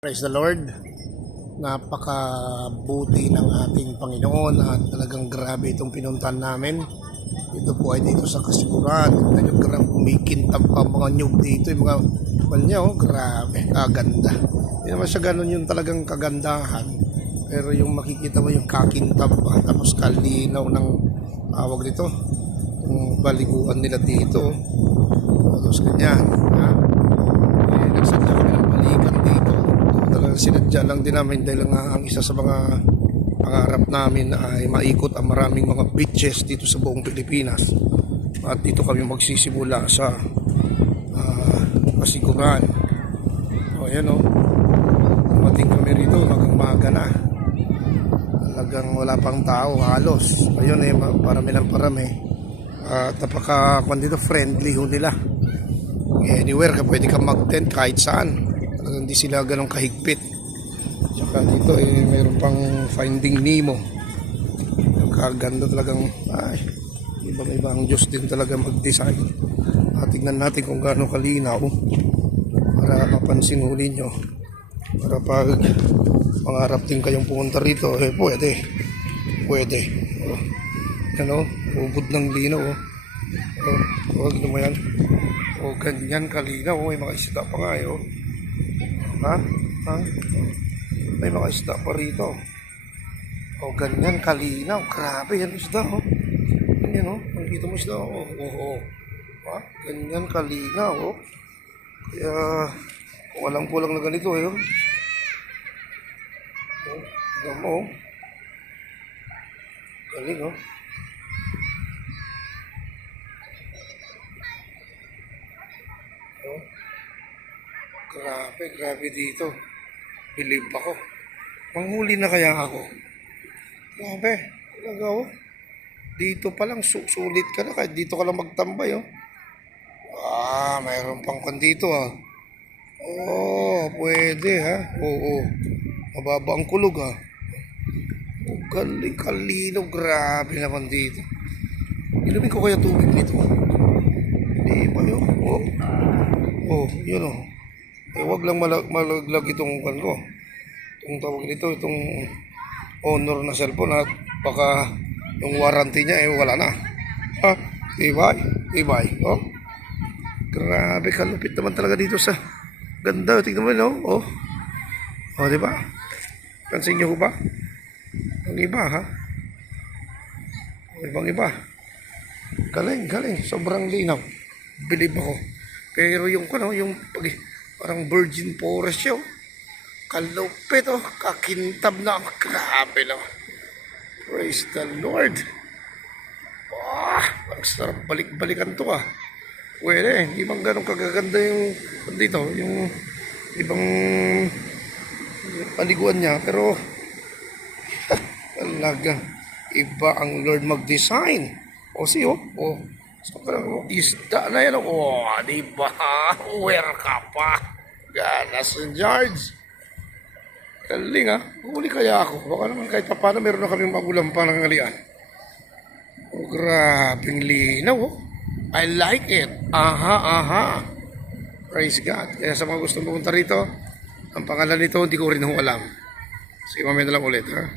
Praise the Lord. Napakabuti ng ating Panginoon at talagang grabe itong pinuntan namin. Ito po ay dito sa Kasiguran. Tignan nyo, grabe kumikintab pa mga nyug dito. Yung mga niya, grabe, kaganda. Hindi naman siya ganun yung talagang kagandahan. Pero yung makikita mo yung kakintab pa. Tapos kalinaw ng awag dito. Yung baliguan nila dito. Tapos ganyan. Ha? Nagsadya kami ng balikan dito. Talagang sinadya lang din namin dahil nga ang isa sa mga pangarap namin ay maikot ang maraming mga beaches dito sa buong Pilipinas. At dito kami magsisimula sa Kasiguran. O yan o. Dumating kami rito, magang-maga na. Talagang wala pang tao halos. Ayun eh, parami ng parami. At napaka-kwan dito, friendly ho nila. Anywhere ka pwede kang mag-tent kahit saan. Talagang hindi sila ganong kahigpit. Tsaka dito eh mayroon pang Finding Nemo. Yung kaganda talagang ibang ang Diyos din talaga mag-design. Tingnan natin kung gaano kalinaw para mapansin huli nyo. Para pag mangarap din kayong pumunta rito eh pwede. Yan o, ubod ng linaw o. Huwag naman yan. O ganyan kalinaw, may mga isda pa nga yun. Ha? May mga isda pa rito. O ganyan kalinaw, grabe yan isda o. Ganyan o, nakikita mo isda o. Ha? Ganyan kalinaw o. Kaya kung alam ko lang na ganito eh o. Tignan mo o. Galing o. Grabe dito. Believe ako. Manghuli na kaya ako. Grabe. Talaga oh. Dito pa lang sulit ka na. Kahit dito ka lang magtambay oh. Mayroon pang kan dito ah. Pwede ha. Oo. Mababa ang kulog ha. Galing kalinaw. Grabe naman dito. Inumin ko kaya tubig dito. Di ba yun? Yun oh. Wag lang malaglag itong kan ko. Itong tawag nito, itong Honor na cellphone at baka yung warranty niya wala na. Ha? Ibay. Oh. Grabe kalupit naman talaga dito sa ganda. Tingnan mo no? Di ba? Pansin niyo ba? Ang iba ha? Ibang iba. Galing. Sobrang linaw. Believe ako. Pero yung yung parang virgin forest siya. Kalupit kakintab na. Grabe naman. Praise the Lord. Ang sarap balik-balikan to Pwede, hindi man ganun kagaganda yung dito, yung ibang paliguan niya. Pero talaga iba ang Lord mag-design. So, isda na yan. Diba? Where ka pa? Ganas and George. Galing huli kaya ako. Baka naman kahit pa paano meron na kaming magulang pa ng ngalian. Grabing linaw I like it. Aha. Praise God. Kaya sa mga gustong pumunta rito, ang pangalan nito hindi ko rin alam. Sige, mamaya na lang ulit ha.